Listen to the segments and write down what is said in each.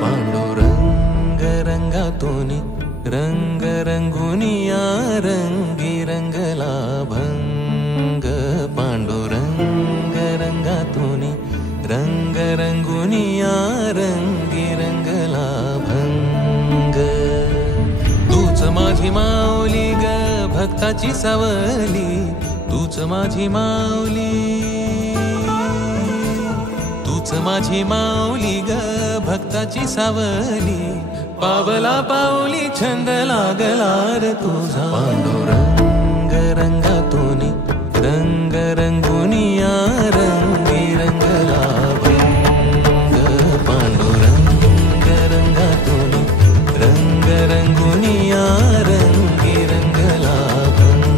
पांडुरंग रंगातूनी रंग रंगुनिया रंगी रंगला भंग। पांडुरंग रंगातूनी रंग रंगुनिया रंगी रंगला भंग। तूच माझी माऊली ग भक्ताची सावली, तूच माझी माऊली, तूच माझी माऊली ग भक्ताची सावली। पावला पाऊली छंद लागला रे तुझा। पांडुरंग रंगातूनी रंग रंगुनिया रंगी रंगला भंग। पांडुरंग रंगातूनी रंग रंगुनिया रंगी रंगला भंग।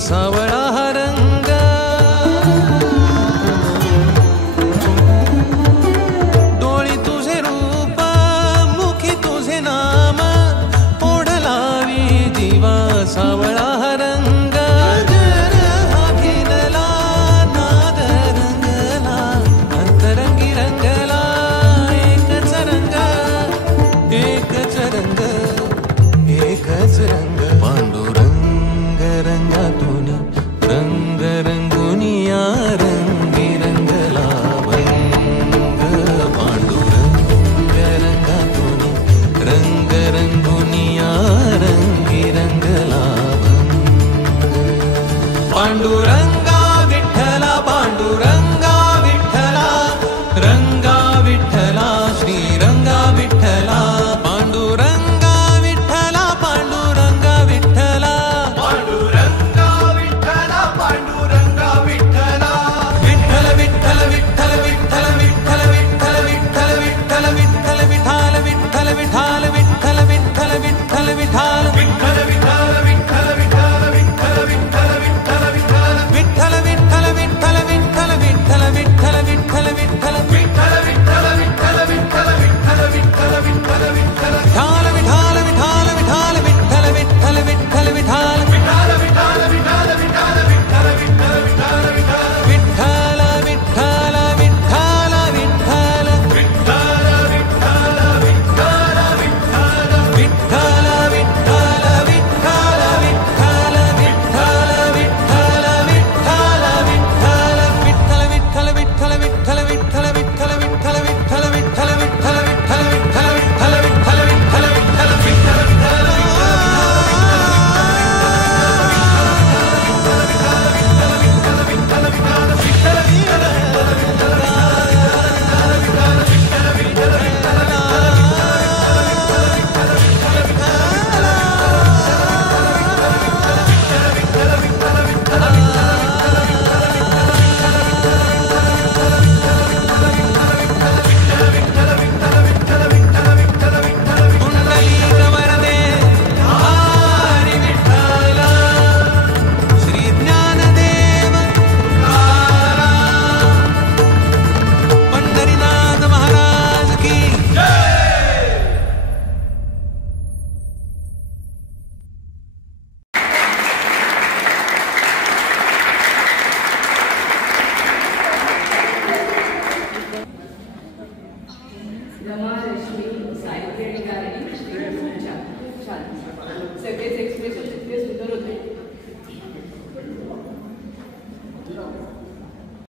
सावळा हा रंग, डोळी तुझे रूप मुखी तुझे नाम, ओढ लावी जीवा सावळा हा रंग। हा घेरला नाद रंगला, अंतरंगी रंगला एकच रंग, एकच रंग, एकच रंग। पांडुरंग रंगातूनी रंग रंगुनिया रंगी रंगला भंग। पांडुरंग रंगातूनी रंग रंगुनिया रंगी रंगला भंग। पांडुरंग